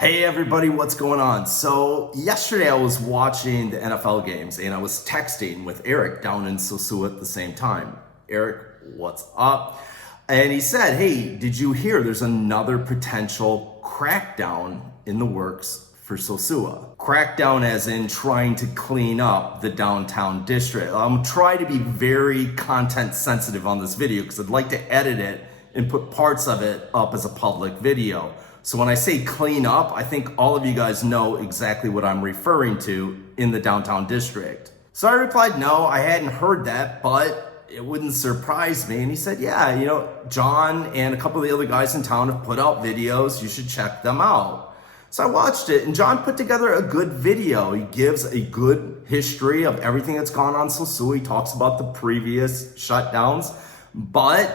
Hey everybody, what's going on? So yesterday I was watching the NFL games and I was texting with Eric down in Sosua at the same time. Eric, what's up? And he said, hey, did you hear there's another potential crackdown in the works for Sosua? Crackdown as in trying to clean up the downtown district. I'm trying to be very content sensitive on this video because I'd like to edit it and put parts of it up as a public video. So when I say clean up, I think all of you guys know exactly what I'm referring to in the downtown district. So I replied, no, I hadn't heard that, but it wouldn't surprise me. And he said, yeah, John and a couple of the other guys in town have put out videos. You should check them out. So I watched it and John put together a good video. He gives a good history of everything that's gone on in Sosua. He talks about the previous shutdowns, but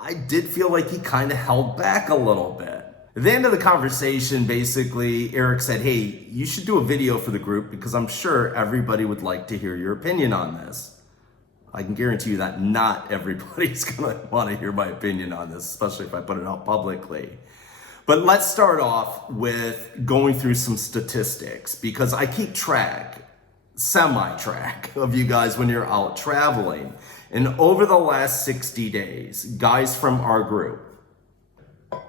I did feel like he kind of held back a little bit. At the end of the conversation, basically, Eric said, hey, you should do a video for the group because I'm sure everybody would like to hear your opinion on this. I can guarantee you that not everybody's going to want to hear my opinion on this, especially if I put it out publicly. But let's start off with going through some statistics because I keep track, semi-track of you guys when you're out traveling. And over the last 60 days, guys from our group,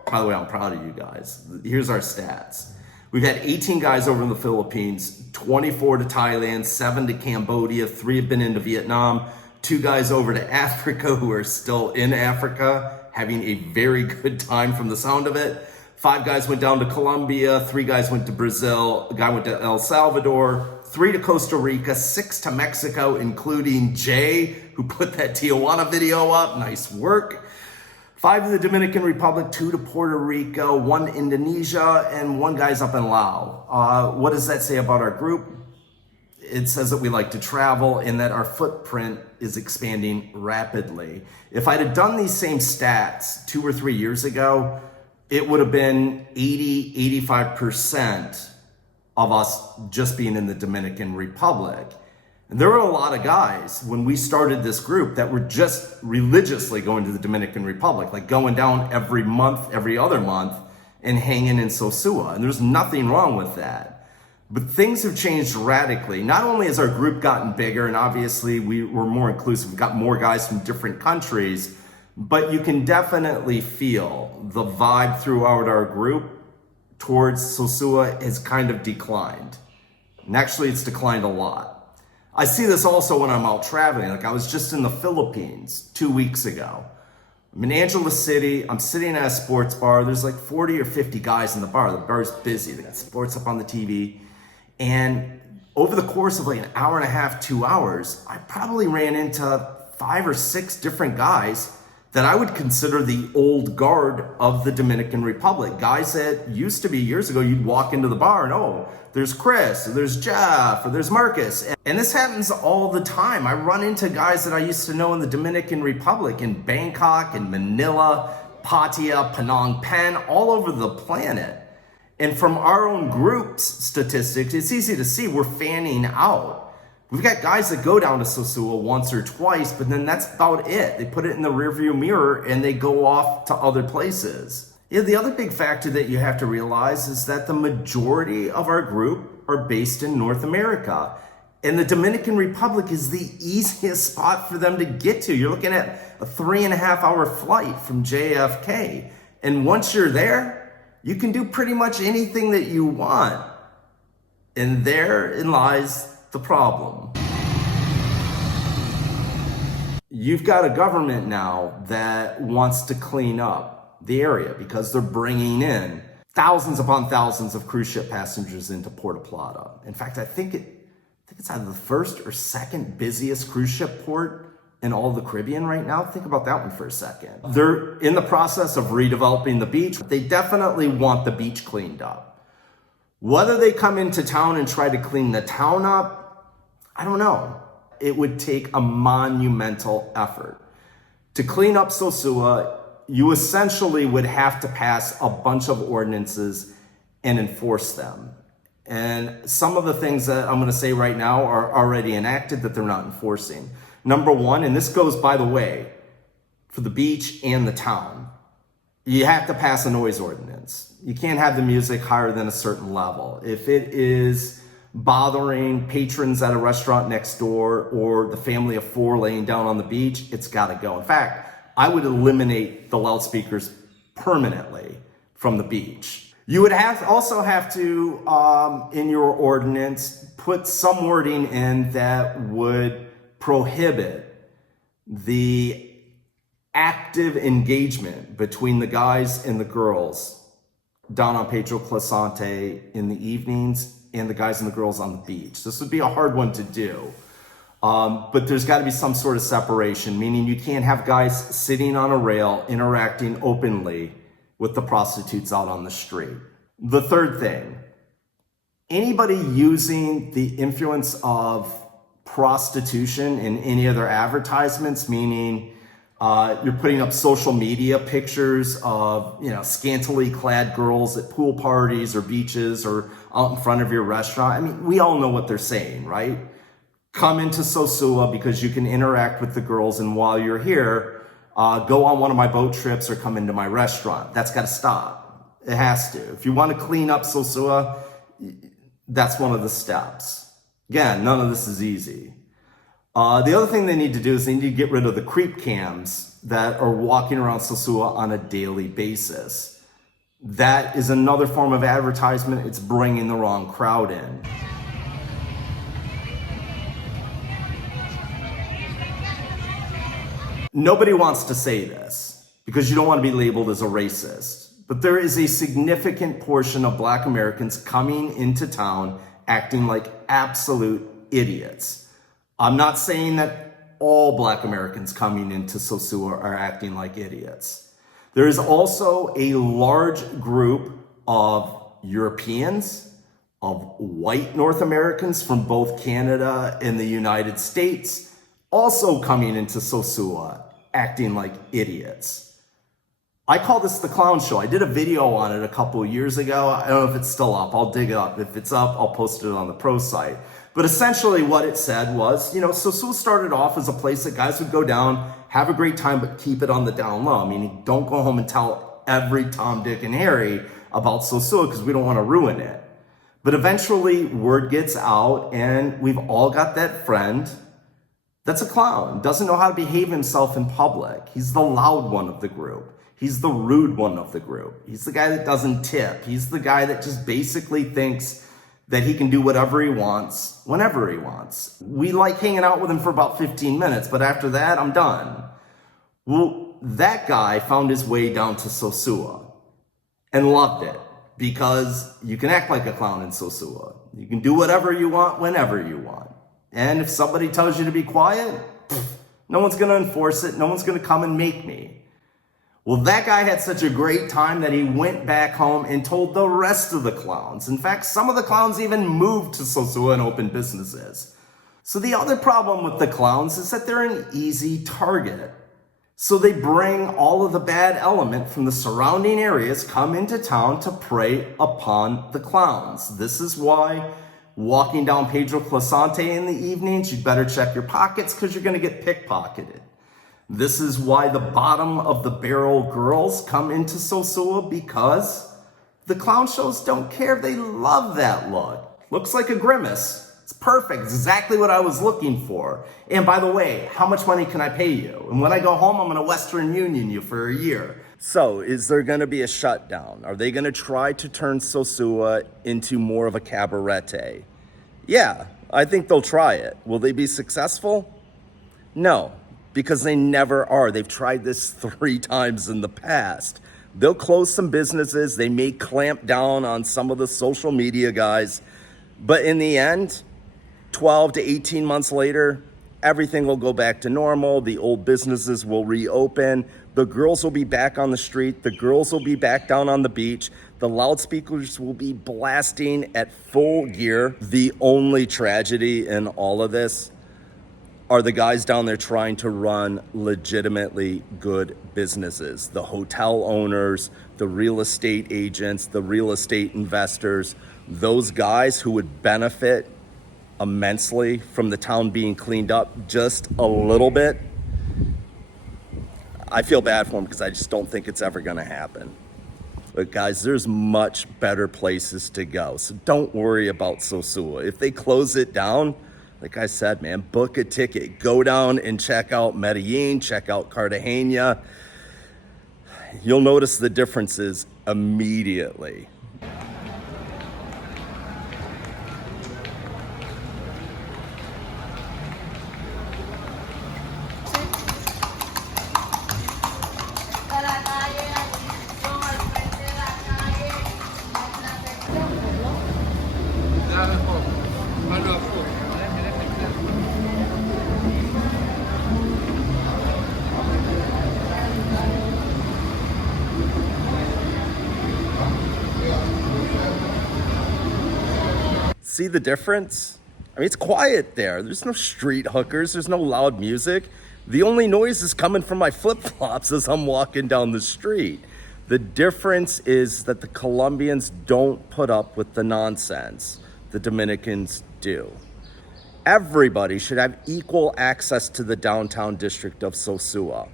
by the way, I'm proud of you guys. Here's our stats. We've had 18 guys over in the Philippines, 24 to Thailand, 7 to Cambodia, 3 have been into Vietnam, 2 guys over to Africa who are still in Africa, having a very good time from the sound of it. 5 guys went down to Colombia, 3 guys went to Brazil, a guy went to El Salvador, 3 to Costa Rica, 6 to Mexico, including Jay, who put that Tijuana video up. Nice work. 5 to the Dominican Republic, 2 to Puerto Rico, 1 to Indonesia, and 1 guy's up in Laos. What does that say about our group? It says that we like to travel and that our footprint is expanding rapidly. If I'd have done these same stats 2 or 3 years ago, it would have been 80-85% of us just being in the Dominican Republic. And there were a lot of guys when we started this group that were just religiously going to the Dominican Republic, like going down every month, every other month, and hanging in Sosua. And there's nothing wrong with that. But things have changed radically. Not only has our group gotten bigger, and obviously we're more inclusive, we've got more guys from different countries, but you can definitely feel the vibe throughout our group towards Sosua has kind of declined. And actually it's declined a lot. I see this also when I'm out traveling. Like I was just in the Philippines 2 weeks ago. I'm in Angeles City. I'm sitting at a sports bar. There's like 40 or 50 guys in the bar. The bar's busy. They got sports up on the TV. And over the course of like an hour and a half, 2 hours, I probably ran into 5 or 6 different guys that I would consider the old guard of the Dominican Republic. Guys that used to be years ago, you'd walk into the bar and there's Chris, or there's Jeff, or there's Marcus. And this happens all the time. I run into guys that I used to know in the Dominican Republic, in Bangkok, in Manila, Pattaya, Phnom Penh, all over the planet. And from our own group's statistics, it's easy to see we're fanning out. We've got guys that go down to Sosua once or twice, but then that's about it. They put it in the rearview mirror and they go off to other places. The other big factor that you have to realize is that the majority of our group are based in North America. And the Dominican Republic is the easiest spot for them to get to. You're looking at a 3.5-hour flight from JFK. And once you're there, you can do pretty much anything that you want. And therein lies the problem. You've got a government now that wants to clean up the area because they're bringing in thousands upon thousands of cruise ship passengers into Puerto Plata. In fact, I think it's either the first or second busiest cruise ship port in all the Caribbean right now. Think about that one for a second. They're in the process of redeveloping the beach. They definitely want the beach cleaned up. Whether they come into town and try to clean the town up, I don't know. It would take a monumental effort. To clean up Sosua, you essentially would have to pass a bunch of ordinances and enforce them. And some of the things that I'm going to say right now are already enacted that they're not enforcing. Number 1, and this goes, by the way, for the beach and the town, you have to pass a noise ordinance. You can't have the music higher than a certain level. If it is bothering patrons at a restaurant next door or the family of four laying down on the beach, it's got to go. In fact, I would eliminate the loudspeakers permanently from the beach. You would also have to, in your ordinance, put some wording in that would prohibit the active engagement between the guys and the girls down on Pedro Closante in the evenings and the guys and the girls on the beach. This would be a hard one to do. But there's got to be some sort of separation, meaning you can't have guys sitting on a rail interacting openly with the prostitutes out on the street. The third thing, anybody using the influence of prostitution in any of their advertisements, meaning you're putting up social media pictures of, scantily clad girls at pool parties or beaches or out in front of your restaurant. I mean, we all know what they're saying, right? Come into Sosua because you can interact with the girls, and while you're here, go on one of my boat trips or come into my restaurant. That's got to stop. It has to. If you want to clean up Sosua, that's one of the steps. Again, none of this is easy. The other thing they need to do is they need to get rid of the creep cams that are walking around Sosua on a daily basis. That is another form of advertisement. It's bringing the wrong crowd in. Nobody wants to say this because you don't want to be labeled as a racist, but there is a significant portion of Black Americans coming into town acting like absolute idiots. I'm not saying that all Black Americans coming into Sosua are acting like idiots. There is also a large group of Europeans, of white North Americans from both Canada and the United States also coming into Sosua acting like idiots. I call this the clown show. I did a video on it a couple of years ago. I don't know if it's still up. I'll dig it up. If it's up, I'll post it on the pro site. But essentially what it said was, Sosua started off as a place that guys would go down, have a great time, but keep it on the down low. Meaning don't go home and tell every Tom, Dick, and Harry about Sosua because we don't want to ruin it. But eventually word gets out and we've all got that friend that's a clown, doesn't know how to behave himself in public. He's the loud one of the group. He's the rude one of the group. He's the guy that doesn't tip. He's the guy that just basically thinks that he can do whatever he wants, whenever he wants. We like hanging out with him for about 15 minutes, but after that, I'm done. Well, that guy found his way down to Sosua and loved it because you can act like a clown in Sosua. You can do whatever you want, whenever you want. And if somebody tells you to be quiet, no one's going to enforce it. No one's going to come and make me. Well, that guy had such a great time that he went back home and told the rest of the clowns. In fact, some of the clowns even moved to Sosua and opened businesses. So the other problem with the clowns is that they're an easy target. So they bring all of the bad element from the surrounding areas, come into town to prey upon the clowns. This is why walking down Pedro Closante in the evenings, you better check your pockets because you're going to get pickpocketed. This is why the bottom of the barrel girls come into Sosua, because the clown shows don't care. They love that look. Looks like a grimace. It's perfect. Exactly what I was looking for. And by the way, how much money can I pay you? And when I go home, I'm going to Western Union you for a year. So is there going to be a shutdown? Are they going to try to turn Sosua into more of a cabaret? Yeah, I think they'll try it. Will they be successful? No, because they never are. They've tried this 3 times in the past. They'll close some businesses. They may clamp down on some of the social media guys. But in the end, 12 to 18 months later, everything will go back to normal. The old businesses will reopen. The girls will be back on the street. The girls will be back down on the beach. The loudspeakers will be blasting at full gear. The only tragedy in all of this are the guys down there trying to run legitimately good businesses. The hotel owners, the real estate agents, the real estate investors, those guys who would benefit immensely from the town being cleaned up just a little bit. I feel bad for them because I just don't think it's ever going to happen. But guys, there's much better places to go. So don't worry about Sosua. If they close it down, like I said, man, book a ticket. Go down and check out Medellin, check out Cartagena. You'll notice the differences immediately. See the difference? I mean, it's quiet there. There's no street hookers. There's no loud music. The only noise is coming from my flip-flops as I'm walking down the street. The difference is that the Colombians don't put up with the nonsense. The Dominicans do. Everybody should have equal access to the downtown district of Sosua.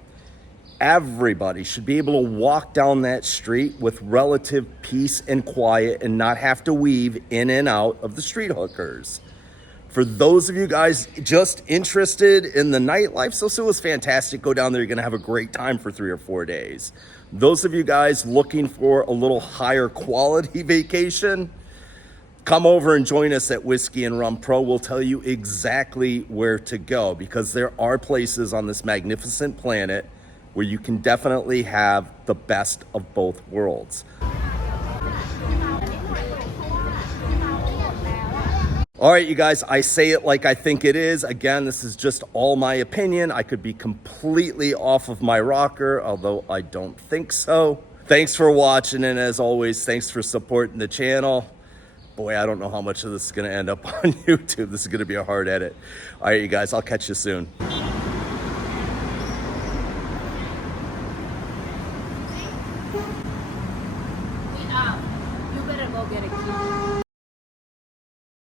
Everybody should be able to walk down that street with relative peace and quiet and not have to weave in and out of the street hookers. For those of you guys just interested in the nightlife, Sosua is fantastic. Go down there, you're gonna have a great time for 3 or 4 days. Those of you guys looking for a little higher quality vacation, come over and join us at Whiskey and Rum Pro. We'll tell you exactly where to go, because there are places on this magnificent planet where you can definitely have the best of both worlds. All right, you guys, I say it like I think it is. Again, this is just all my opinion. I could be completely off of my rocker, although I don't think so. Thanks for watching, and as always, thanks for supporting the channel. Boy, I don't know how much of this is gonna end up on YouTube. This is gonna be a hard edit. All right, you guys, I'll catch you soon. You better go get a key.